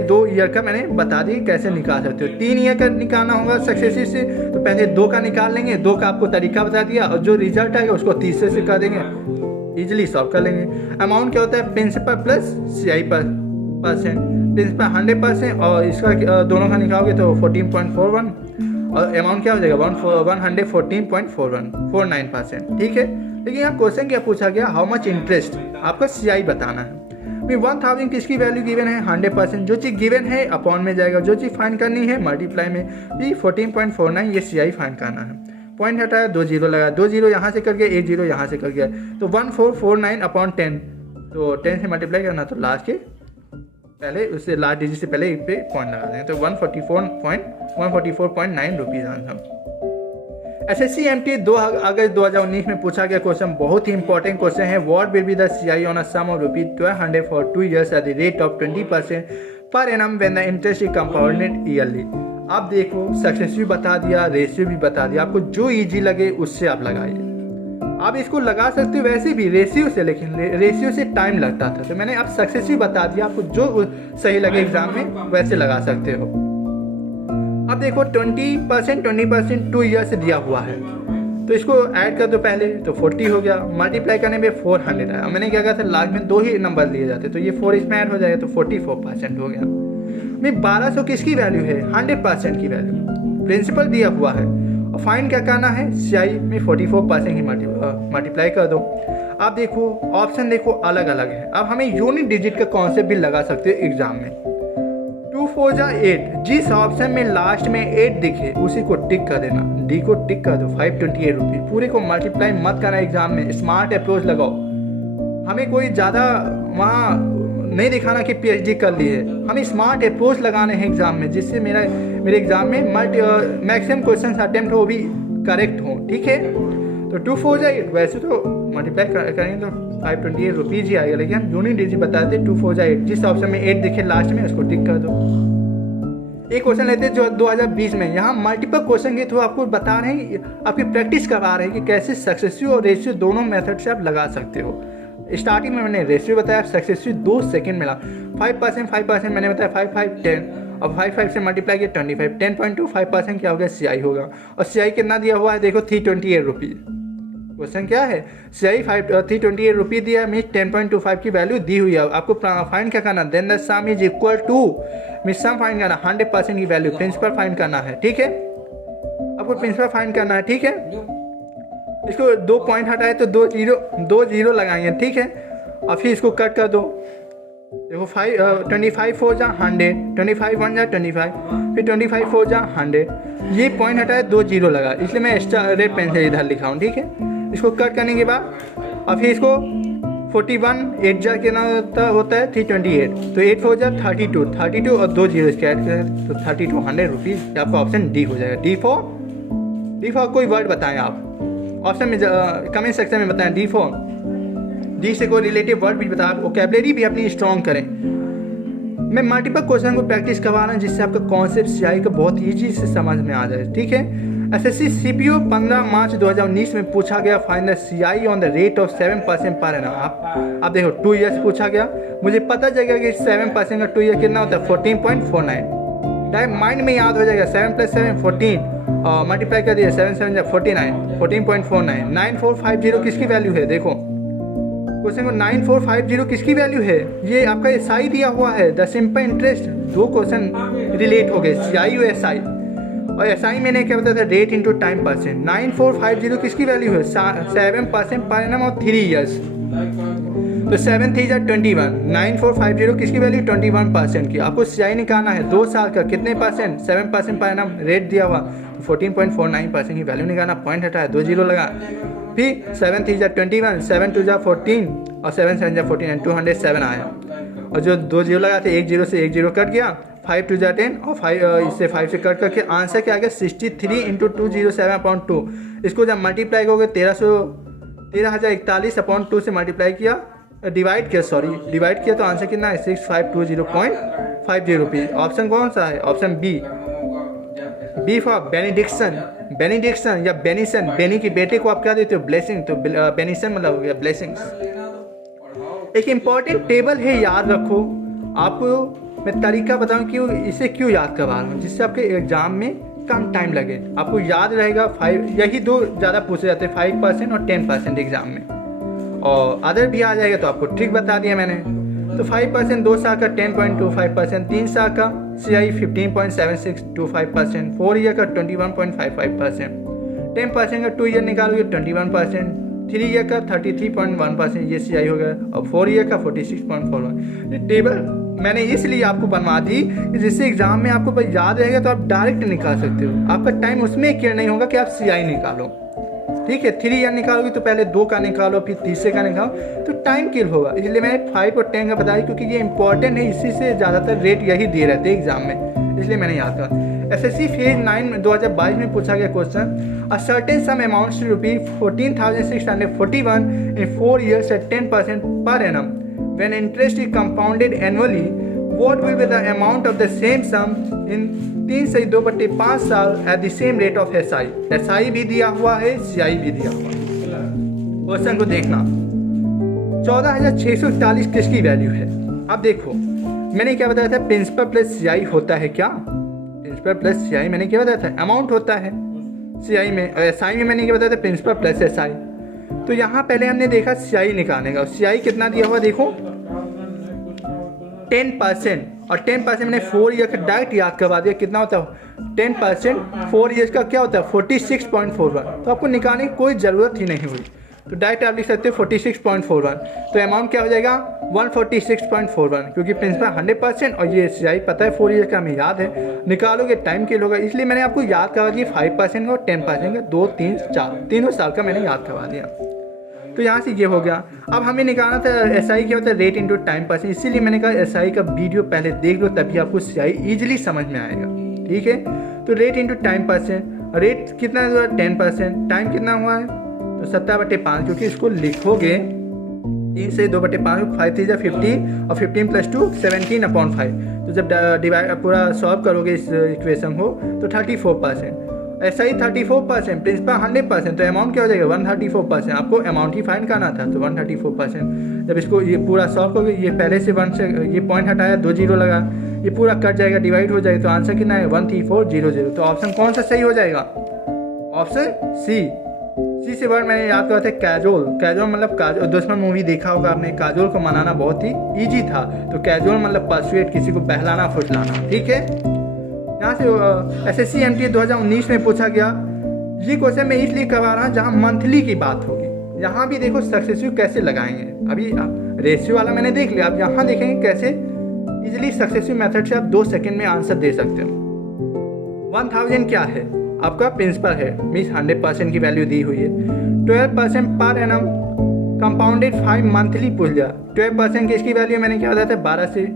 2 ईयर का मैंने बता दी कैसे निकाल सकते हो। 3 ईयर का निकालना होगा सक्सेसिव से तो पहले 2 का निकाल लेंगे, 2 का आपको तरीका बता दिया और जो रिजल्ट आएगा उसको 30 से कर देंगे, इजीली सॉल्व कर लेंगे। अमाउंट क्या होता है principal plus CI percent, principal 100% और इसका दोनों का निकालोगे तो 14.41 और अमाउंट क्या हो जाएगा 114.49%, ठीक है। लेकिन यहाँ क्वेश्चन क्या पूछा गया, हाउ मच इंटरेस्ट आपका CI बताना है। 1000 किसकी वैल्यू गिवन है 100%, जो चीज़ गिवन है अपॉन में जाएगा, जो चीज़ फाइंड करनी है मल्टीप्लाई में। ये 14.49 ये CI फाइंड करना है। पॉइंट हटाया 2 0 लगा, 2 0 यहाँ से कर गया, 1 0 यहाँ से कर गया, तो 1449 अपॉन 10, तो 10 से मल्टीप्लाई करना तो लास्ट के पहले उससे लास्ट डिजिट से पहले एक पे पॉइंट लगा देंगे, तो 144.9 रुपीज़ आंसर। SSC MT 2 अगस्त 2019 में पूछा गया क्वेश्चन, बहुत ही इंपॉर्टेंट क्वेश्चन है। What will be the CI on a sum of ₹1200 for 2 years at the rate of 20% per annum when the interest is compounded yearly. आप देखो सक्सेसिव बता दिया, रेशियो भी बता दिया, आपको जो इजी लगे उससे आप लगाइए। आप इसको लगा सकते हो वैसे भी रेशियो से, लेकिन रेशियो से टाइम लगता था, तो मैंने आप सक्सेसिव बता दिया, आपको जो सही लगे एग्जाम में वैसे लगा सकते हो। अब देखो 20% 2 ईयर से दिया हुआ है, तो इसको ऐड कर दो पहले तो 40 हो गया, मल्टीप्लाई करने में 400 है। मैंने क्या कहा था लास्ट में 2 ही नंबर लिए जाते, तो ये 4 इसमें ऐड हो जाएगा तो 44% हो गया। मैं 1200 किसकी वैल्यू है 100% की वैल्यू, प्रिंसिपल दिया हुआ है और फाइन क्या करना है CI में 44% की मल्टीप्लाई कर दो। आप देखो ऑप्शन देखो अलग अलग है। अब हमें यूनिट डिजिट का कॉन्सेप्ट भी लगा सकते हो एग्जाम में। 2 4 जा 8, जिस ऑप्शन में लास्ट में 8 दिखे उसी को टिक कर देना, डी को टिक कर दो 528 रुपीज़। पूरे को मल्टीप्लाई मत करना एग्जाम में, स्मार्ट अप्रोच लगाओ। हमें कोई ज़्यादा वहाँ नहीं दिखाना कि PhD कर ली है, हमें स्मार्ट अप्रोच लगाने हैं एग्ज़ाम में, जिससे मेरे एग्ज़ाम में मैक्सिमम क्वेश्चन अटैम्प्ट हो भी करेक्ट हो। ठीक है, तो 2 4 जा 8, वैसे तो मल्टीप्लाई करेंगे तो 528 रुपीज़ ही आएगा, लेकिन हम यूनिट डिजिट बताते हैं 2 4 जा 8। जिस ऑप्शन में 8 दिखे लास्ट में उसको टिक कर दो। एक क्वेश्चन लेते हैं जो 2020 में, यहाँ मल्टीपल क्वेश्चन के थ्रू आपको बता रहे हैं, आपकी प्रैक्टिस करवा रहे हैं कि कैसे सक्सेसिव और रेशियो दोनों मेथड से आप लगा सकते हो। स्टार्टिंग में मैंने रेशियो बताया, सक्सेसिव 2 सेकंड मिला। 5% मैंने बताया 5 5 10, और 5 से मल्टीप्लाई किया 25, 10.2 5% क्या होगा, CI होगा। और CI कितना दिया हुआ है देखो 328 रुपीज़। क्वेश्चन क्या है, CI 328 रुपीज़ दिया, मीन 10.25 की वैल्यू दी हुई है। आपको फाइंड क्या करना, then the sum is equal to, mean sum find करना 100% की वैल्यू, प्रिंसिपल फाइंड करना है। ठीक है, आपको प्रिंसिपल फाइंड करना है। ठीक है, इसको 2 पॉइंट हटाए तो 2 जीरो लगाएंगे। ठीक है, और फिर इसको कट कर दो। देखो 25 4 जा 100, 25 1 जा 25, फिर 25 4 जा 100। ये पॉइंट हटाए 2 जीरो लगा, इसलिए मैं एक्स्ट्रा रेड पेन से इधर लिखा हूँ। ठीक है, इसको कट करने के बाद और फिर इसको 41 8 जा के ना होता है 328, तो 8 4 जा 32 और 2 जीरो इसके ऐड करें तो 3200 रुपीज़। आपका ऑप्शन डी हो जाएगा। डी फॉर कोई वर्ड बताएं आप, ऑप्शन में कमेंट सेक्शन में बताएं। डी से कोई रिलेटिव वर्ड भी बताएं, वोकैबुलरी भी अपनी स्ट्रॉन्ग करें। मैं मल्टीपल क्वेश्चन को प्रैक्टिस करवा रहा हूँ, जिससे आपका कॉन्सेप्ट CI का बहुत ईजी से समझ में आ जाए। ठीक है, SSC CPO 15 मार्च 2019 में पूछा गया, find the CI on the rate of 7% per annum. आप देखो 2 ईयर्स पूछा गया, मुझे पता चलेगा कि 7% का 2 ईयर कितना होता है 14.49। डायरेक्ट माइंड में याद हो जाएगा, 7 + 7 14 और मल्टीप्लाई कर दिया 7 7 49, 14.49। 9450 किसकी वैल्यू है, देखो क्वेश्चन को 9450 किसकी वैल्यू है, ये आपका SI दिया हुआ है, the simple interest. 2 question relate हो गए, CI और SI। और SI मैंने क्या बताया था, रेट इंटू टाइम परसेंट। 9450 किसकी वैल्यू है, 7% पर एनम और 3 ईयर्स, तो 7 3 जा 21। 9450 किसकी वैल्यू 21% की। आपको CI निकालना है 2 साल का, कितने परसेंट, 7% पर एनम रेट दिया हुआ, 14.49% की वैल्यू निकालना। पॉइंट हटाया 2 जीरो लगा, फिर 7 3 जा 21, 7 2 जा 14 और 7 7 जा 14, 207 आया। और जो 2 जीरो लगा थे, 1 जीरो से 1 जीरो कट गया, 5 2 जा 10 और 5 से कट करके आंसर क्या आ गया 63 × 207/2। इसको जब मल्टीप्लाई करोगे 13,041/2 से मल्टीप्लाई किया, डिवाइड किया तो आंसर कितना है 6520.50 रुपीज़। ऑप्शन कौन सा है, ऑप्शन बी फॉर बेनिडिक्शन या बेनिसन। बेनी की बेटे को आप क्या देते हो, ब्लेसिंग, तो बेनिसन मतलब हो गया ब्लेसिंग्स। एक इम्पॉर्टेंट टेबल है, याद रखो। आपको मैं तरीका बताऊं कि इसे क्यों याद करवा रहा हूँ, जिससे आपके एग्जाम में कम टाइम लगे, आपको याद रहेगा। 5 यही 2 ज़्यादा पूछे जाते हैं, 5% और 10% एग्जाम में, और अदर भी आ जाएगा तो आपको ट्रिक बता दिया मैंने। तो 5% 2 साल का 10.25%, 3 साल का CI 15.7625%, 4 ईयर का 21.55%, 10% का 2 ईयर निकालोगे 21%, 3 ईयर का 33.1% ये CI हो गया, और 4 ईयर का 46.41। ये टेबल मैंने इसलिए आपको बनवा दी कि जिससे एग्जाम में आपको बस याद रहेगा तो आप डायरेक्ट निकाल सकते हो। आपका टाइम उसमें क्लियर नहीं होगा कि आप CI निकालो। ठीक है, 3 ईयर निकालोगे तो पहले 2 का निकालो, फिर तीसरे का निकालो, तो टाइम किल होगा। इसलिए मैंने 5 और 10 का बताया, क्योंकि ये इंपॉर्टेंट है, इसी से ज़्यादातर रेट यही दिए रहते हैं एग्जाम में, इसलिए मैंने याद करा। SSC फेज 9 2022 में पूछा गया question, a certain sum amounts to ₹14,641 in 4 years at 10% per annum. When interest is compounded annually, what will be the amount of the same sum in 3 से 2/5 साल at the same rate of SI? SI भी दिया हुआ है, CI भी दिया हुआ है। क्वेश्चन को देखना, 14,641 किसकी वैल्यू है। अब देखो मैंने क्या बताया था, प्रिंसिपल प्लस CI होता है क्या, प्रिंसिपल प्लस CI मैंने क्या बताया था, अमाउंट होता है CI में, और SI में मैंने क्या बताया था, प्रिंसिपल प्लस SI। तो यहाँ पहले हमने देखा CI निकालने का, CI कितना दिया हुआ देखो 10%, और 10% मैंने 4 ईयर का डायरेक्ट याद करवा दिया, कितना होता है 10%, 4 ईयर्स का क्या होता है 46.41। तो आपको निकालने की कोई ज़रूरत ही नहीं हुई, तो डायरेक्ट आप लिख सकते हो 46.41। तो अमाउंट क्या हो जाएगा 146.41, क्योंकि प्रिंसिपल 100% और ये CI पता है 4 ईयर का हमें याद है, निकालोगे टाइम किल होगा। इसलिए मैंने आपको याद करवा दिया 5% का और 10% का, 2 3 4 तीनों साल का मैंने याद करवा दिया। तो यहाँ से ये हो गया। अब हमें निकालना था SI क्या होता है, रेट इंटू टाइम परसेंट। इसीलिए मैंने कहा SI का वीडियो पहले देख लो, तभी आपको CI ईजिली समझ में आएगा। ठीक है, तो rate into time percent, rate कितना हुआ 10%, टाइम कितना हुआ है तो 70/5, क्योंकि इसको लिखोगे 3 से 2/5, 5 3 15 और 15 + 2 17/5। तो जब डिवाइड पूरा सॉल्व करोगे इस इक्वेशन को तो 34%, SI 34%, प्रिंसिपल 100%, तो अमाउंट क्या हो जाएगा 134%। आपको अमाउंट ही फाइंड करना था तो 134%। जब इसको ये पूरा सॉल्व करोगे, ये पहले से 1 से ये पॉइंट हटाया, 2 जीरो लगा, ये पूरा कट जाएगा, डिवाइड हो जाएगा, तो आंसर कितना है 13400। तो ऑप्शन कौन सा सही हो जाएगा, ऑप्शन सी से वर्ड मैंने याद करा था कैजुअल। कैजुअल मतलब काजोल, दुश्मन मूवी देखा होगा आपने, काजोल को मनाना बहुत ही ईजी था। तो कैजुअल मतलब परसुएट, किसी को बहलाना फुसलाना। ठीक है, यहाँ से SSC MT 2019 में पूछा गया। ये क्वेश्चन मैं इसलिए करवा रहा हूँ जहाँ मंथली की बात होगी। यहाँ भी देखो सक्सेसिव कैसे लगाएंगे, अभी रेशियो वाला मैंने देख लिया, अब यहाँ देखेंगे कैसे इजीली सक्सेसिव मेथड से आप 2 सेकंड में आंसर दे सकते हो। 1000 क्या है, आपका प्रिंसिपल है, मीन्स 100% की वैल्यू दी हुई है। 12% पर एनम कंपाउंडेड 5 मंथली पूछ लिया। 12% की इसकी वैल्यू मैंने क्या बताया था 12 से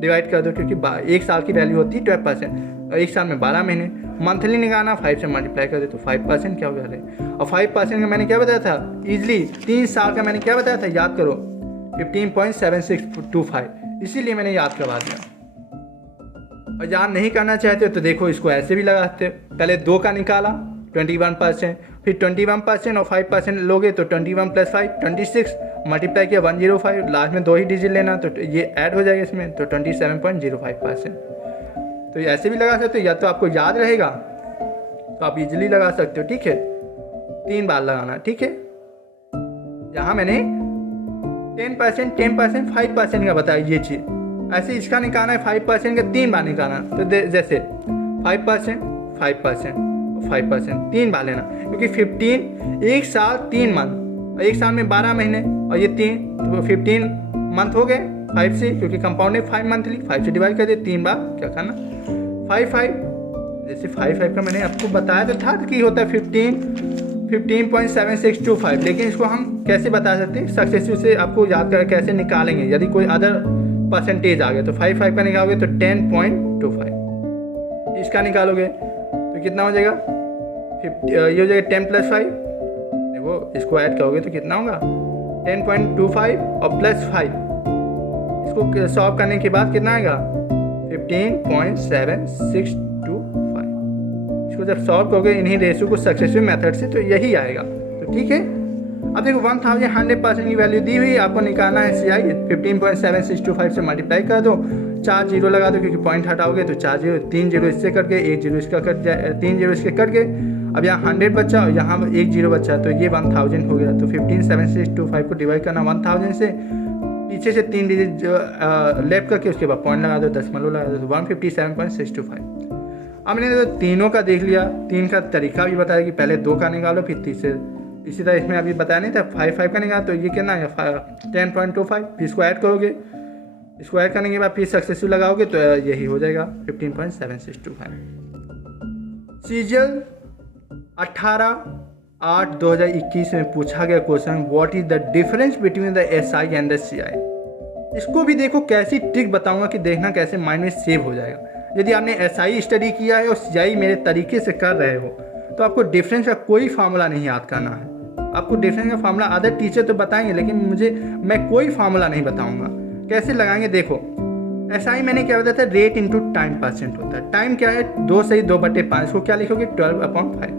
डिवाइड कर दो, क्योंकि 1 साल की वैल्यू होती है 12%, और 1 साल में 12 महीने। मंथली निकालना 5 से मल्टीप्लाई कर दे तो 5% क्या हो गया। और 5% का मैंने क्या बताया था ईजिली, 3 साल का मैंने क्या बताया था याद करो 15.7625, इसीलिए मैंने याद करवा दिया। और याद नहीं करना चाहते तो देखो इसको ऐसे भी लगाते, पहले 2 का निकाला 21%, फिर 21% और 5% लोगे तो 21 + 5 26, मल्टीप्लाई किया 105, लास्ट में 2 ही डिजिट लेना तो ये ऐड हो जाएगा इसमें, तो 27.05%। तो ये ऐसे भी लगा सकते हो, या तो आपको याद रहेगा तो आप इजीली लगा सकते हो। ठीक है, 3 बार लगाना। ठीक है, यहाँ मैंने 10%, 5% का बताया ये चीज़। ऐसे इसका निकालना है 5% का 3 बार निकालना, तो जैसे 5%, 5% 3 बार लेना, क्योंकि 15 1 साल 3 मंथ, 1 साल में 12 महीने, और ये 3 तो 15 मंथ हो गए 5 से, क्योंकि कंपाउंड है 5 मंथली, 5 से डिवाइड कर दे, 3 बार क्या करना 5 जैसे 5 का मैंने आपको बताया तो था कि होता है 15.7625, लेकिन इसको हम कैसे बता सकते हैं सक्सेसिव से, आपको याद कर कैसे निकालेंगे। यदि कोई अदर परसेंटेज आ गया तो 5 का निकालोगे तो 10.25, इसका निकालोगे तो कितना हो जाएगा ये हो जाएगा 10 + 5, देखो इसको ऐड करोगे तो कितना होगा 10.25 और +5, इसको सॉल्व करने के बाद कितना आएगा 15.7625। इसको जब सॉल्व करोगे इन्हीं रेशियो को सक्सेसिव मेथड से तो यही आएगा। तो ठीक है, अब देखो 1100% की वैल्यू दी हुई, आपको निकालना है CI 15.7625 से मल्टीप्लाई कर दो, 4 जीरो लगा दो, क्योंकि पॉइंट हटाओगे तो 4 जीरो, 3 जीरो इससे कट गए, 1 जीरो इसका कट जाए, 3 जीरो इसके कट गए। अब यहाँ 100 बचा और यहाँ 1 जीरो बचा, तो ये 1000 हो गया। तो 15.7625 को डिवाइड करना 1000 से, पीछे से 3 डिजिट लेफ्ट करके उसके बाद पॉइंट लगा दो, दशमलव लगा दो, तो 157.625। अब मैंने तो तीनों का देख लिया, 3 का तरीका भी बताया कि पहले 2 का निकालो फिर तीसरे, इसी तरह इसमें अभी बताया नहीं था 5 का निकाला, तो ये कितना है 10.25, फिर इसको ऐड करोगे, इसको ऐड करने के बाद फिर सक्सेसिव लगाओगे तो यही हो जाएगा 15.7625। सीजल 18/8/2021 में पूछा गया question, what is the difference between the SI and the CI। इसको भी देखो कैसी ट्रिक बताऊंगा कि देखना कैसे माइंड में सेव हो जाएगा। यदि आपने SI स्टडी किया है और CI मेरे तरीके से कर रहे हो तो आपको डिफरेंस का कोई फार्मूला नहीं याद करना है। आपको डिफरेंस का फार्मूला अदर टीचर तो बताएंगे, लेकिन मैं कोई फार्मूला नहीं बताऊंगा। कैसे लगाएंगे देखो, SI मैंने क्या बताया था रेट इंटू टाइम परसेंट होता है। टाइम क्या है 2 सही 2/5, इसको क्या लिखोगे 12/5,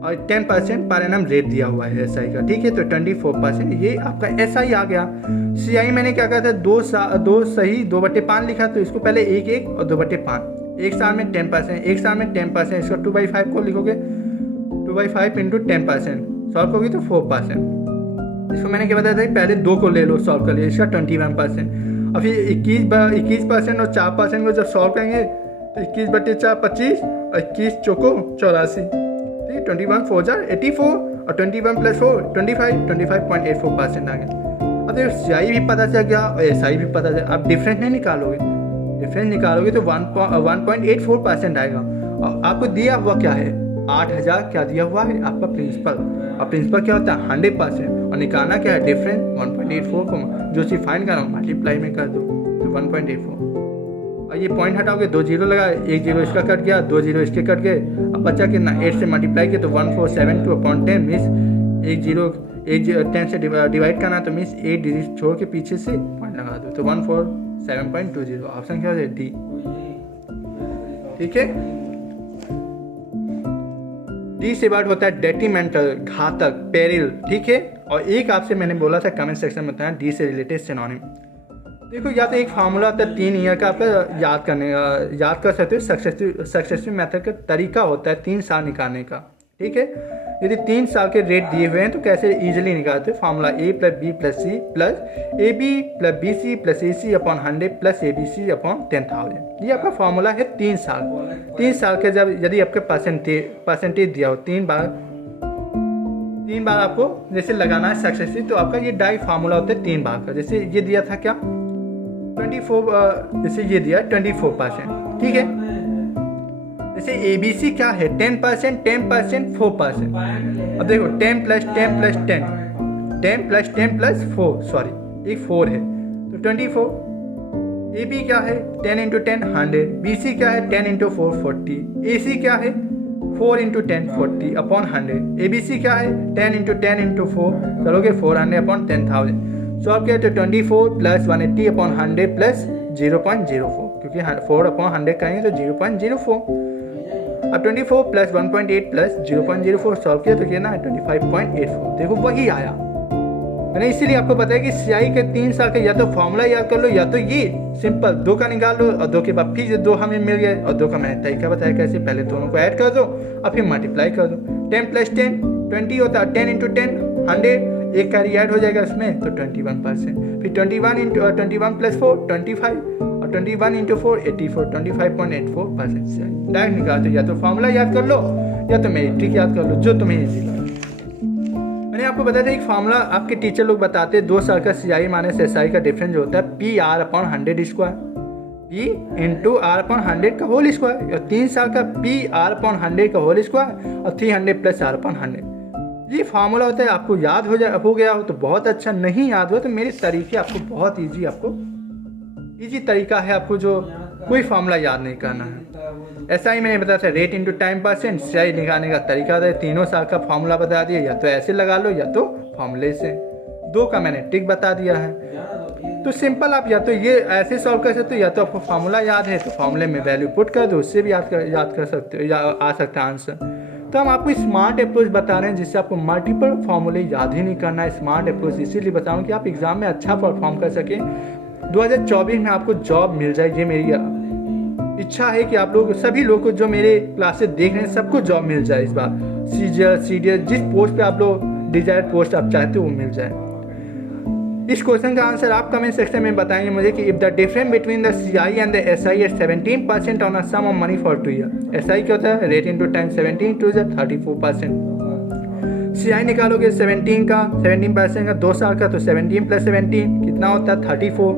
और 10% पर एनम रेट दिया हुआ है SI का। ठीक है, तो 24%, ये आपका SI आ गया। CI मैंने क्या कहा था 2 सही 2/5 लिखा, तो इसको पहले 1 और 2/5, 1 साल में 10%, 1 साल में 10%, इसको 2/5 को लिखोगे 2/5 इंटू 10%, सॉल्व करोगे तो 4%। इसको मैंने क्या बताया था पहले 2 को ले लो, सॉल्व कर लिया, इसका 21%, और फिर 21% और 4% को जब सॉल्व करेंगे तो 21/4 25 और 21 चौको 84, ठीक है 21 4 जार 84 और 21 + 4 25.84% आ गया। अब देखो CI भी पता चल गया और SI भी पता चल, अब डिफरेंस नहीं निकालोगे, डिफरेंस निकालोगे तो 1.84% आएगा। और आपको दिया हुआ क्या है, 8000 क्या दिया हुआ है आपका प्रिंसिपल, और प्रिंसिपल क्या होता है 100%, और निकालना क्या है डिफरेंस 1.84 को जो चीज़ फाइंड कर रहा हूँ मल्टीप्लाई में कर दो तो 1.84, और ये पॉइंट हटाओगे 2 जीरो लगा, 1 जीरो इसका कट गया, 2 जीरो इसके कट गए, अब बचा कितना 8 से मल्टीप्लाई किया तो 1472/10 मीन्स 1 जीरो 10 से डिवाइड करना तो मीन्स 8 डिजिट छोड़ के पीछे से पॉइंट लगा दो तो 147.20, ऑप्शन क्या हो जाए डी। ठीक है, डी से वर्ड होता है डेट्रीमेंटल, घातक, पेरिल। ठीक है, और एक आपसे मैंने बोला था कमेंट सेक्शन में बताया डी से रिलेटेड सिनोनिम। देखो या तो एक फार्मूला होता है 3 ईयर का आपका याद करने का, याद कर सकते हो सक्सेसिव मेथड का तरीका होता है 3 साल निकालने का। ठीक है, यदि 3 साल के रेट दिए हुए हैं तो कैसे इजीली निकालते हैं, formula a plus B plus c plus A b plus b c plus a c upon 100 plus A b c upon 10,000। ये आपका फार्मूला है 3 साल। 3 साल के जब यदि आपके परसेंटेज दिया हो 3 बार आपको जैसे लगाना है सक्सेसिव, तो आपका ये डाई फार्मूला होता है 3 बार का। जैसे ये दिया था क्या 24, जैसे ये दिया 24%। ठीक है, जैसे ABC क्या है 10%, 10%, 4%। अब देखो 10 plus 10 plus 10, 10 plus 10 plus 4, sorry एक 4 है तो 24। AB क्या है 10 इंटू 10 100, BC क्या है 10 इंटू 4 40, AC क्या है 4 इंटू 10 40 अपॉन 100, ABC क्या है 10 इंटू 10 इंटू 4 करोगे 400 अपॉन 10,000। सॉल्व किया तो 24 प्लस 180 अपॉन 100 प्लस 0.04, क्योंकि 4 अपॉन 100 करेंगे तो 0.04। अब 24 प्लस 1.8 प्लस 0.04 सॉल्व किया तो किया ना 25.84, देखो वही आया। मैंने इसीलिए आपको बताया कि सीआई के 3 साल के या तो फॉर्मूला याद कर लो या तो ये सिंपल 2 का निकाल लो, और 2 के बाद फिर 2 हमें मिल गए, और 2 का मैंने तरीका बताया कैसे, पहले दोनों को ऐड कर दो और फिर मल्टीप्लाई कर दो। 10 प्लस 10 20 होता है, 10 इंटू 10 100, एक कैरी ऐड हो जाएगा उसमें तो 21%, फिर 21 प्लस 4 25, और 21 इंटू 4 84, 25.84% से डायरेक्ट निकाल दो। या तो फॉर्मूला याद कर लो या तो मेरी ट्रिक याद कर लो, जो तुम्हें ईजी लगे। मैंने आपको बताया था एक फार्मूला आपके टीचर लोग बताते हैं 2 साल का सीआई माइनस एसआई का डिफरेंस जो होता है PR/100 square, P into R/100 का होल स्क्वायर, और 3 साल का PR/100 का होल स्क्वायर और 300 प्लस R/100। ये फार्मूला होता है, आपको याद हो गया हो तो बहुत अच्छा, नहीं याद हो तो मेरे तरीके आपको बहुत ईजी तरीका है, आपको जो कोई फार्मूला याद नहीं करना है। ऐसा ही मैंने बताया था rate into time percent, CI निकालने का तरीका था, 3 साल का फार्मूला बता दिया, या तो ऐसे लगा लो या तो फार्मूले से। 2 का मैंने ट्रिक बता दिया है। तो सिंपल आप या तो ये ऐसे सॉल्व कर सकते हो, या तो आपको फार्मूला याद है तो फार्मूले में वैल्यू पुट कर दो, उससे भी याद कर सकते हो, या आ सकता है आंसर। तो हम आपको स्मार्ट अप्रोच बता रहे हैं जिससे आपको मल्टीपल फार्मूले याद ही नहीं करना है। स्मार्ट अप्रोच इसीलिए बता रहा हूँ कि आप एग्जाम में अच्छा परफॉर्म कर सकें, 2024 में आपको जॉब मिल जाए। ये मेरी इच्छा है कि आप लोग सभी लोग को जो मेरे क्लासेस देख रहे हैं सबको जॉब मिल जाए इस बार, सीडीएस जिस पोस्ट पे आप लोग डिजायर्ड पोस्ट आप चाहते हो वो मिल जाए। इस क्वेश्चन का आंसर आप कमेंट सेक्शन में बताएंगे मुझे कि if the difference between the CI and the SI is 17% on a sum of money for 2 year. SI क्या होता है rate into time, 17 to 34%। CI निकालोगे 17% का 2 साल का तो 17 प्लस 17 कितना होता है 34,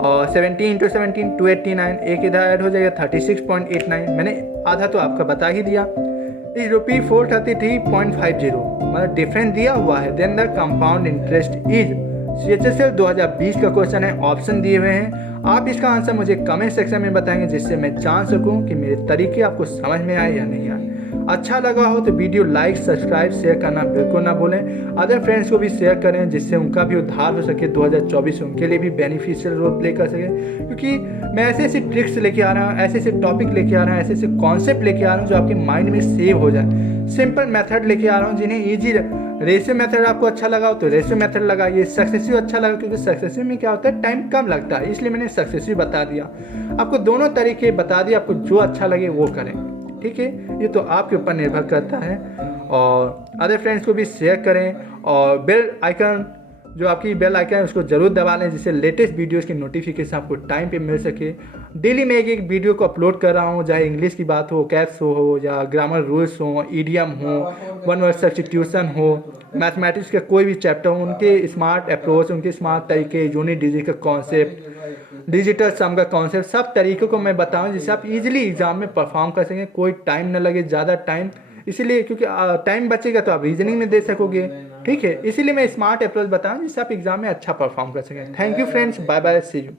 और 17 इंटू 17 289, एक इधर ऐड हो जाएगा 36.89। मैंने आधा तो आपका बता ही दिया। इस ₹433.50 मतलब डिफरेंस दिया हुआ है। Then the compound interest is CHSL 2020 का क्वेश्चन है, ऑप्शन दिए हुए हैं। आप इसका आंसर मुझे कमेंट सेक्शन में बताएंगे जिससे मैं जान सकूं कि मेरे तरीके आपको समझ में आए या नहीं आए। अच्छा लगा हो तो वीडियो लाइक सब्सक्राइब शेयर करना बिल्कुल ना भूलें। अदर फ्रेंड्स को भी शेयर करें जिससे उनका भी उद्धार हो सके, 2024 उनके लिए भी बेनिफिशियल रोल प्ले कर सके। क्योंकि मैं ऐसे ऐसे ट्रिक्स लेके आ रहा हूँ, ऐसे ऐसे टॉपिक लेके आ रहा हूँ, ऐसे ऐसे कॉन्सेप्ट लेके आ रहा हूँ जो आपके माइंड में सेव हो जाए। सिंपल मेथड लेके आ रहा हूँ जिन्हें ईजी, रेशियो मेथड आपको अच्छा लगा हो तो रेशियो मेथड लगाइए, सक्सेसिव अच्छा लगा क्योंकि सक्सेसिव में क्या होता है टाइम कम लगता है, इसलिए मैंने सक्सेसिव बता दिया। आपको दोनों तरीके बता दिए, आपको जो अच्छा लगे वो करें, ठीक है। ये तो आपके ऊपर निर्भर करता है। और अदर फ्रेंड्स को भी शेयर करें, और बेल आइकन जो आपकी बेल आइकन है उसको ज़रूर दबा लें जिससे लेटेस्ट वीडियोस की नोटिफिकेशन आपको टाइम पे मिल सके। डेली मैं एक वीडियो को अपलोड कर रहा हूँ, चाहे इंग्लिश की बात हो, कैप्स हो या ग्रामर रूल्स हो, ईडियम हो, वन वर्ड सब्स्टिट्यूशन हो, मैथमेटिक्स का कोई भी चैप्टर हो, उनके स्मार्ट अप्रोच, उनके स्मार्ट तरीके, यूनिट डिजिट का कॉन्सेप्ट, डिजिटल सम का कॉन्सेप्ट, सब तरीक़ों को मैं बताऊँ जिससे आप इजीली एग्जाम में परफॉर्म कर सकें, कोई टाइम न लगे, ज़्यादा टाइम इसीलिए क्योंकि टाइम बचेगा तो आप रीजनिंग में दे सकोगे, ठीक है। इसीलिए मैं स्मार्ट अप्रोच बताऊँ जिससे आप एग्जाम में अच्छा परफॉर्म कर सकें। Thank you friends, bye bye, see you.